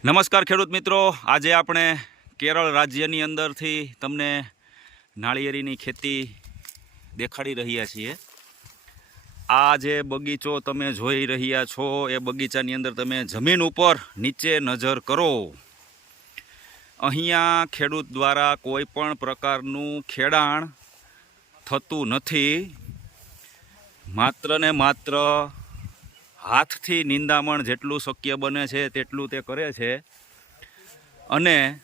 નમસ્કાર ખેડૂત મિત્રો. આજે આપણે કેરળ રાજ્યની અંદરથી તમને નાળિયેરીની ખેતી દેખાડી રહ્યા છીએ. આ જે બગીચો તમે જોઈ રહ્યા છો, એ બગીચાની અંદર તમે જમીન ઉપર નીચે નજર કરો. અહીંયા ખેડૂત દ્વારા કોઈ પણ પ્રકારનું ખેડાણ થતું નથી. માત્ર ને માત્ર હાથથી નિંદામણ જેટલું શક્ય બને છે, તેટલું તે કરે છે. અને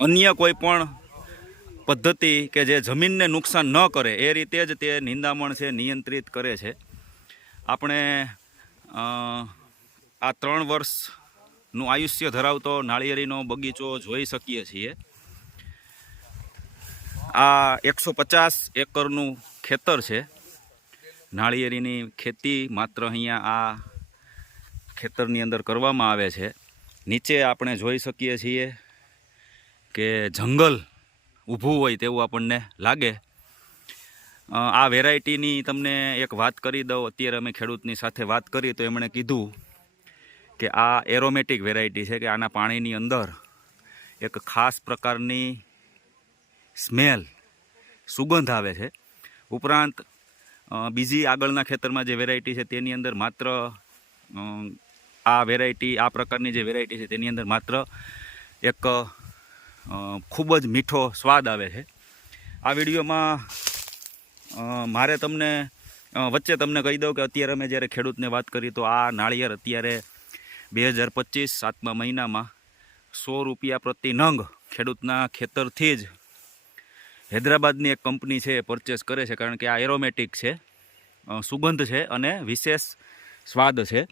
અન્ય કોઈ પણ પદ્ધતિ કે જે જમીનને નુકસાન ન કરે, એ રીતે જ તે નિંદામણ છે, નિયંત્રિત કરે છે. આપણે આ ત્રણ વર્ષનું આયુષ્ય ધરાવતો નાળિયેરીનો બગીચો જોઈ શકીએ છીએ. આ એકસો પચાસ એકરનું ખેતર છે. નાળિયેરીની ખેતી માત્ર અહીંયા આ ખેતરની અંદર કરવામાં આવે છે. નીચે આપણે જોઈ શકીએ છીએ કે જંગલ ઊભું હોય તેવું આપણને લાગે. આ વેરાયટીની તમને એક વાત કરી દઉં. અત્યારે અમે ખેડૂતની સાથે વાત કરી તો એમણે કીધું કે આ એરોમેટિક વેરાયટી છે કે આના પાણીની અંદર એક ખાસ પ્રકારની સ્મેલ સુગંધ આવે છે. ઉપરાંત બીજી આગળના ખેતરમાં જે વેરાયટી છે તેની અંદર માત્ર આ વેરાયટી આ પ્રકારની જે વેરાયટી છે તેની અંદર માત્ર એક ખૂબ જ મીઠો સ્વાદ આવે છે. આ વિડીયોમાં મારે તમને વચ્ચે તમને કહી દઉં કે અત્યારે અમે જ્યારે ખેડૂતને વાત કરી તો આ નાળિયેર અત્યારે બે હજાર પચીસ સાતમા મહિનામાં સો રૂપિયા પ્રતિ નંગ ખેડૂતના ખેતરથી જ હૈદરાબાદની એક કંપની છે એ પરચેસ કરે છે કારણ કે આ એરોમેટિક છે સુગંધ છે અને વિશેષ સ્વાદ છે.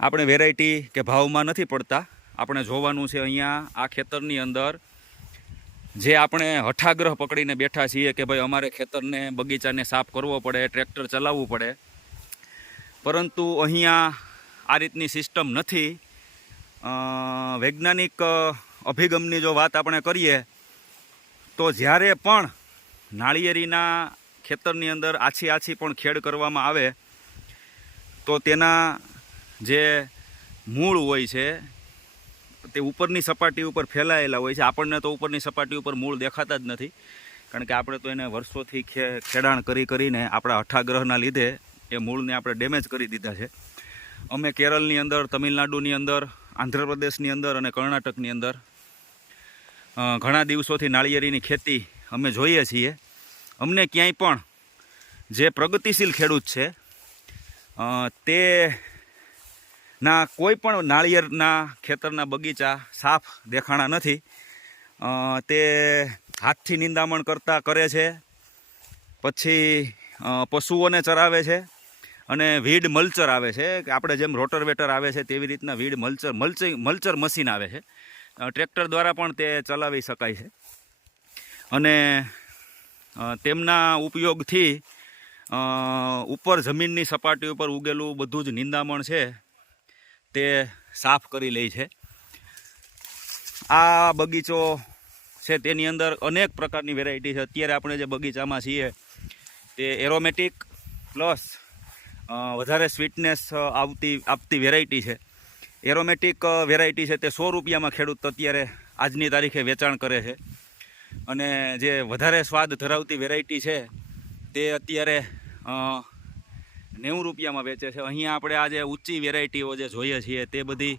આપણે વેરાયટી કે ભાવમાં નથી પડતા. આપણે જોવાનું છે અહીંયા આ ખેતરની અંદર જે આપણે હઠાગ્રહ પકડીને બેઠા છીએ કે ભાઈ અમારે ખેતરને, બગીચાને સાફ કરવો પડે, ટ્રેક્ટર ચલાવવું પડે. પરંતુ અહીંયા આ રીતની સિસ્ટમ નથી. વૈજ્ઞાનિક અભિગમની જો વાત આપણે કરીએ તો જ્યારે પણ નાળિયેરીના ખેતરની અંદર આછી આછી પણ ખેડ કરવામાં આવે, તો તેના જે મૂળ હોય છે, તે ઉપરની સપાટી ઉપર ફેલાયેલા હોય છે. આપણને તો ઉપરની સપાટી ઉપર મૂળ દેખાતા જ નથી, કારણ કે આપણે તો એને વર્ષોથી ખે, ખેડાણ કરી કરીને આપણા હઠાગ્રહના લીધે એ મૂળને આપણે ડેમેજ કરી દીધા છે. અમે કેરળની અંદર, તમિલનાડુની અંદર, આંધ્રપ્રદેશની અંદર અને કર્ણાટકની અંદર ઘણા દિવસોથી નાળિયેરીની ખેતી અમે જોઈએ છીએ. અમને ક્યાંય પણ જે પ્રગતિશીલ ખેડૂત છે તે ના કોઈ પણ નાળિયેરના ખેતરના બગીચા સાફ દેખાણા નથી. તે હાથથી નિંદામણ કરતા કરે છે, પછી પશુઓને ચરાવે છે અને વીડ મલ્ચર આવે છે, કે આપણે જેમ રોટરવેટર આવે છે તેવી રીતના weed mulcher mulching mulcher machine આવે છે. ટ્રેક્ટર દ્વારા પણ તે ચલાવી શકાય છે. અને તેમના ઉપયોગથી ઉપર જમીનની સપાટી ઉપર ઉગેલું બધું જ નિંદામણ છે, તે સાફ કરી લે છે. આ બગીચો છે તેની અંદર અનેક પ્રકારની વેરાયટી છે. અત્યારે આપણે જે બગીચામાં છીએ, તે એરોમેટિક પ્લસ વધારે સ્વીટનેસ આવતી, આપતી વેરાયટી છે. એરોમેટિક વેરાયટી છે તે સો રૂપિયામાં ખેડૂત અત્યારે આજની તારીખે વેચાણ કરે છે. અને જે વધારે સ્વાદ ધરાવતી વેરાયટી છે તે અત્યારે નેવું રૂપિયામાં વેચે છે. અહીંયા આપણે આ જે ઊંચી વેરાયટીઓ જે જોઈએ છીએ તે બધી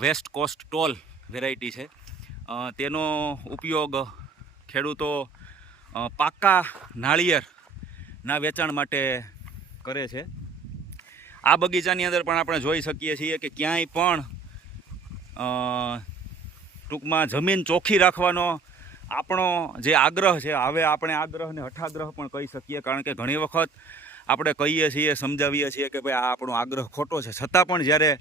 વેસ્ટ કોસ્ટ ટોલ વેરાયટી છે. તેનો ઉપયોગ ખેડૂતો પાકા નાળિયેરના વેચાણ માટે કરે છે. આ બગીચાની અંદર પણ આપણે જોઈ શકીએ છીએ કે ક્યાંય પણ ટૂંકમાં જમીન ચોખ્ખી રાખવાનો આપણો જે આગ્રહ છે, હવે આપણે આગ્રહને હઠાગ્રહ પણ કહી શકીએ, કારણ કે ઘણી વખત આપણે કહીએ છીએ, સમજાવીએ છીએ કે ભાઈ આ આપણો આગ્રહ ખોટો છે. છતાં પણ જ્યારે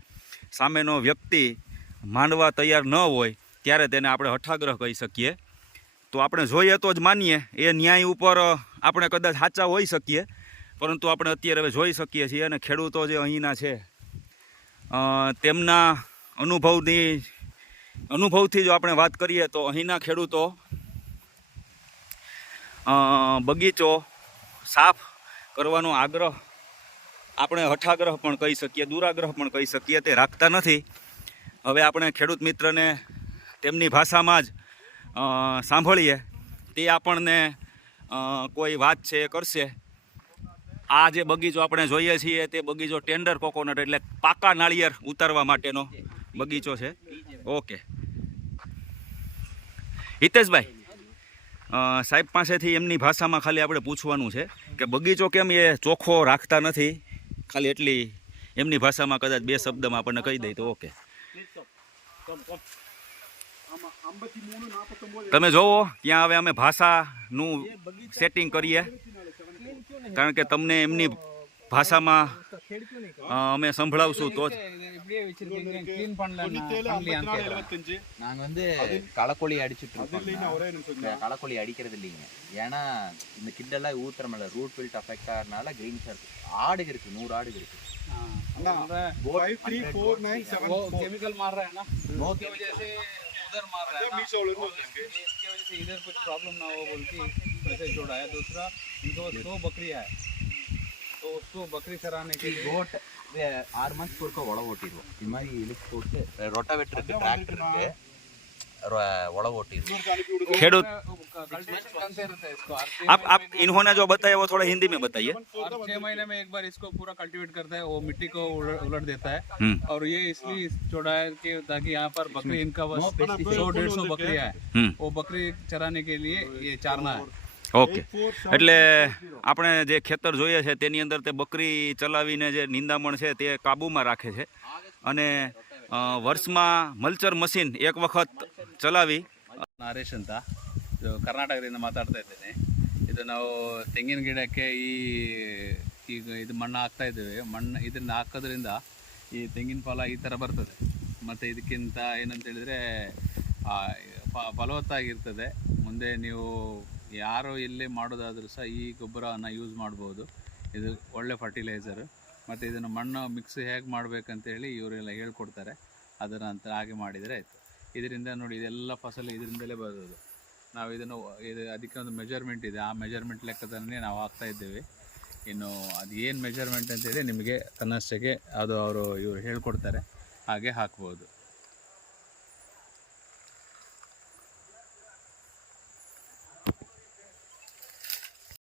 સામેનો વ્યક્તિ માનવા તૈયાર ન હોય, ત્યારે તેને આપણે હઠાગ્રહ કહી શકીએ. તો આપણે જોઈએ તો જ માનીએ, એ ન્યાય ઉપર આપણે કદાચ સાચા હોઈ શકીએ. પરંતુ આપણે અત્યારે હવે જોઈ શકીએ છીએ અને ખેડૂતો જે અહીંના છે તેમના અનુભવની, અનુભવથી જો આપણે વાત કરીએ તો અહીંના ખેડૂતો બગીચો સાફ કરવાનો આગ્રહ આપણે હઠાગ્રહ પણ કહી શકીએ, દુરાગ્રહ પણ કહી શકીએ, તે રાખતા નથી. હવે આપણે ખેડૂત મિત્રને તેમની ભાષામાં જ સાંભળીએ, તે આપણને કોઈ વાત છે એ કરશે. આ જે બગીચો આપણે જોઈએ છીએ તે બગીચો ટેન્ડર કોકોનટ એટલે પાકા નાળિયેર ઉતારવા માટેનો બગીચો છે. ઓકે. હિતેશભાઈ સાહેબ પાસેથી એમની ભાષામાં ખાલી આપણે પૂછવાનું છે કે બગીચો કેમ એ ચોખ્ખો રાખતા નથી? ખાલી એટલી એમની ભાષામાં કદાચ બે શબ્દમાં આપણને કહી દઈ તો ઓકે. તમે જોવો ત્યાં હવે અમે ભાષાનું સેટિંગ કરીએ. કારણ કે તમને એમની ભાષામાં અ, અમે સંભળાવશું તો જ நாங்க வந்து களக்கொல்லி அடிச்சிட்டு இருக்கோம் களக்கொல்லி அடிக்கிறது இல்லைங்க ஏன்னா இந்த கிட்டெல்லாம் ஊத்துறமில்ல ரூட் பில்ட் அஃபெக்ட் ஆகிறதுனால கிரீன் சார் ஆடுக இருக்கு நூறு ஆடுக இருக்கு five three four nine seven वो केमिकल मार रहा है ना No उसकी वजह से उधर मार रहा है ना मीशो वाले को इसकी वजह से इधर कुछ प्रॉब्लम ना हो बोल के पैसे जोड़ा है दूसरा जो सौ बकरी है तो उसको बकरी चराने के लिए गोट आर मंथ सौ ಬಕ್ರಿ ಸರಾನೆ ಗೋಟ್ ಆರು ಮಂತ್ ಕೊಡ್ಕೊ ಒಳ ಓಟಿರು ಈ மாதிரி ಇಳಿಸ್ के ರೋಟಾವೇಟರ್ ಟ್ರ್ಯಾಕ್ಟರ್ ಒಳ ಓಟಿರು खेडूत। आप आप इन्होंने जो बताया वो थोड़ा हिंदी में बताइए। छह महीने में एक बार इसको पूरा कल्टीवेट करता है वो मिट्टी को उलट देता है। हम्म। और ये इसलिए छोड़ा है कि ताकि यहाँ पर बकरी इनका बस सौ डेढ़ सौ बकरियाँ है। हम्म। वो बकरी चराने के लिए ये चारना है। ઓકે એટલે આપણે જે ખેતર જોઈએ છે તેની અંદર તે બકરી ચલાવીને જે નિંદામણ છે તે કાબૂમાં રાખે છે અને અ, વર્ષમાં મલ્ચર મશીન એક વખત ચલાવી ನರೇಶ್ ಅಂತ ಇದು ಕರ್ನಾಟಕದಿಂದ ಮಾತಾಡ್ತಾ ಇದ್ದೇನೆ ಇದು ನಾವು ತೆಂಗಿನ ಗಿಡಕ್ಕೆ ಈ ಈಗ ಇದು ಮಣ್ಣು ಹಾಕ್ತಾ ಇದ್ದೇವೆ ಮಣ್ಣು ಇದನ್ನ ಹಾಕೋದ್ರಿಂದ ಈ ತೆಂಗಿನ ಫಲ ಈ ಥರ ಬರ್ತದೆ ಮತ್ತು ಇದಕ್ಕಿಂತ ಏನಂತ ಹೇಳಿದರೆ ಫಲವತ್ತಾಗಿರ್ತದೆ ಮುಂದೆ ನೀವು ಯಾರು ಇಲ್ಲಿ ಮಾಡೋದಾದರೂ ಸಹ ಈ ಗೊಬ್ಬರವನ್ನು ಯೂಸ್ ಮಾಡ್ಬೋದು. ಇದು ಒಳ್ಳೆ ಫರ್ಟಿಲೈಸರ್ ಮತ್ತು ಇದನ್ನು ಮಣ್ಣು ಮಿಕ್ಸ್ ಹೇಗೆ ಮಾಡಬೇಕಂತೇಳಿ ಇವರೆಲ್ಲ ಹೇಳ್ಕೊಡ್ತಾರೆ. ಅದರ ನಂತರ ಹಾಗೆ ಮಾಡಿದರೆ ಆಯಿತು. ಇದರಿಂದ ನೋಡಿ, ಇದೆಲ್ಲ ಫಸಲು ಇದರಿಂದಲೇ ಬರೋದು. ನಾವು ಇದನ್ನು ಇದು ಅದಕ್ಕೆ ಒಂದು ಮೆಜರ್ಮೆಂಟ್ ಇದೆ. ಆ ಮೆಜರ್ಮೆಂಟ್ ಲೆಕ್ಕದನ್ನೇ ನಾವು ಹಾಕ್ತಾ ಇದ್ದೇವೆ. ಇನ್ನು ಅದು ಏನು ಮೆಜರ್ಮೆಂಟ್ ಅಂತೇಳಿ ನಿಮಗೆ ತನ್ನಷ್ಟಕ್ಕೆ ಅದು ಅವರು ಇವರು ಹೇಳ್ಕೊಡ್ತಾರೆ. ಹಾಗೆ ಹಾಕ್ಬೋದು.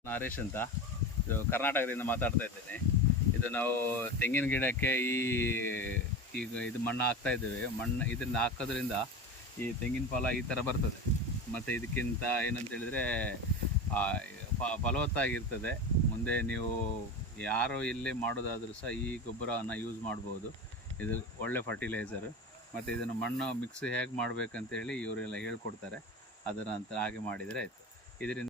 ನರೇಶ್ ಅಂತ. ಇದು ಕರ್ನಾಟಕದಿಂದ ಮಾತಾಡ್ತಾ ಇದ್ದೇನೆ. ಇದು ನಾವು ತೆಂಗಿನ ಗಿಡಕ್ಕೆ ಈ ಈಗ ಇದು ಮಣ್ಣು ಹಾಕ್ತಾ ಇದ್ದೇವೆ. ಮಣ್ಣು ಇದನ್ನ ಹಾಕೋದ್ರಿಂದ ಈ ತೆಂಗಿನ ಫಲ ಈ ಥರ ಬರ್ತದೆ. ಮತ್ತು ಇದಕ್ಕಿಂತ ಏನಂತ ಹೇಳಿದರೆ ಫಲವತ್ತಾಗಿರ್ತದೆ. ಮುಂದೆ ನೀವು ಯಾರು ಇಲ್ಲಿ ಮಾಡೋದಾದರೂ ಸಹ ಈ ಗೊಬ್ಬರವನ್ನು ಯೂಸ್ ಮಾಡ್ಬೋದು. ಇದು ಒಳ್ಳೆ ಫರ್ಟಿಲೈಸರ್ ಮತ್ತು ಇದನ್ನು ಮಣ್ಣು ಮಿಕ್ಸ್ ಹೇಗೆ ಮಾಡಬೇಕಂತೇಳಿ ಇವರೆಲ್ಲ ಹೇಳ್ಕೊಡ್ತಾರೆ. ಅದರ ನಂತರ ಹಾಗೆ ಮಾಡಿದರೆ ಆಯಿತು. ಇದರಿಂದ